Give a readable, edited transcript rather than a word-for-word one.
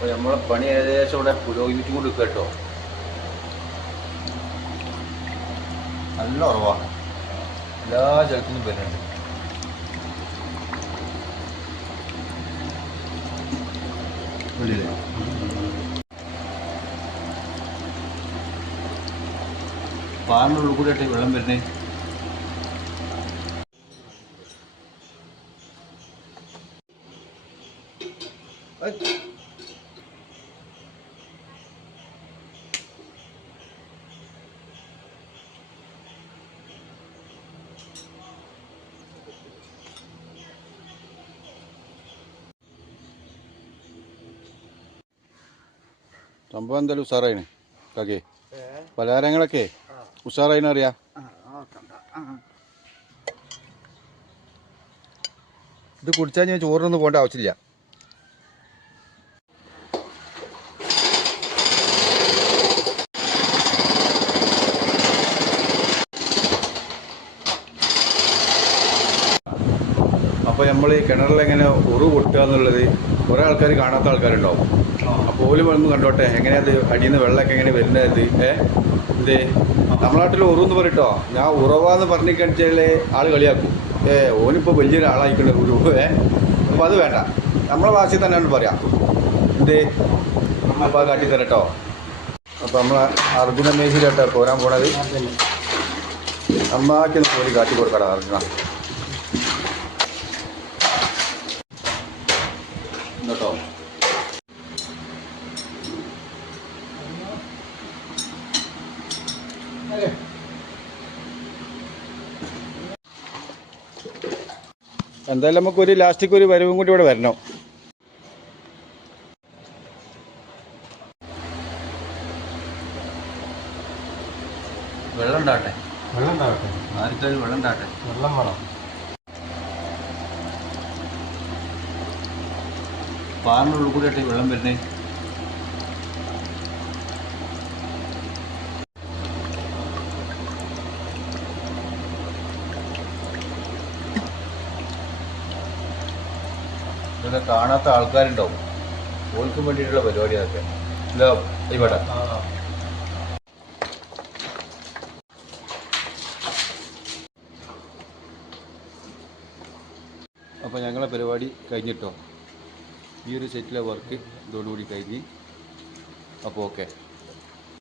അപ്പോൾ നമ്മളെ പണി ഏകദേശം ഇവിടെ പുരോഗമിച്ചും കൊണ്ട് കേട്ടോ. നല്ല ഉറവാണ്, എല്ലാ സ്ഥലത്തുനിന്നും വരുന്നുണ്ട്. പാറിനുള്ളിൽ കൂടെ ആയിട്ട് വെള്ളം വരുന്നേ. സംഭവം എന്തായാലും ഉഷാറായിന് കാക്കേ, പലഹാരങ്ങളൊക്കെ ഉഷാറായിന് അറിയാം. ഇത് കുടിച്ചാൽ ഞാൻ ചോറിനൊന്നും പോകേണ്ട ആവശ്യമില്ല. അപ്പോൾ നമ്മൾ ഈ കിണറിലെങ്ങനെ ഉറു പൊട്ടുക എന്നുള്ളത് കുറേ ആൾക്കാർ കാണാത്ത ആൾക്കാരുണ്ടാവും. അപ്പോൾ ഓല് വന്ന് കണ്ടോട്ടെ എങ്ങനെയത് അടിയിൽ നിന്ന് വെള്ളമൊക്കെ എങ്ങനെ വരുന്നത്. ഇത് നമ്മളെ നാട്ടിൽ ഉറുന്ന് പറയട്ടോ, ഞാൻ ഉറവാന്ന് പറഞ്ഞു കഴിച്ചാൽ ആൾ കളിയാക്കും. ഓനിപ്പോൾ വലിയൊരാളായിക്കണ ഉരു. അപ്പോൾ അത് വേണ്ട, നമ്മളെ ഭാഷയിൽ തന്നെയാണ് പറയാം. ഇത് അപ്പോൾ കാട്ടിത്തരട്ടോ. അപ്പോൾ നമ്മൾ അർജുന മേശിയിലോട്ടോ പോരാൻ പോണത്. നന്നാക്കി പോയി കാട്ടി കൊടുക്കടാ അർജുന. കേട്ടോ എന്തായാലും നമുക്കൊരു ലാസ്റ്റിക്ക് ഒരു വരവും കൂടി ഇവിടെ വരണം. വെള്ളം ഉണ്ടാവട്ടെ, ആർക്കാരും വെള്ളം ഉണ്ടാവട്ടെ. വെള്ളം വേണം. പാറിനുള്ളിൽ കൂടെ ആയിട്ട് വെള്ളം വരുന്നേ. ഇതൊക്കെ കാണാത്ത ആൾക്കാരുണ്ടാവും, ഓൽക്കും വേണ്ടിയിട്ടുള്ള പരിപാടി അതൊക്കെ. ഇല്ല ഇവിടെ അപ്പോൾ ഞങ്ങളെ പരിപാടി കഴിഞ്ഞിട്ടോ. ഈ ഒരു സെറ്റിലെ വർക്ക് ഇതോടുകൂടി കഴിഞ്ഞ്. അപ്പോൾ ഓക്കെ.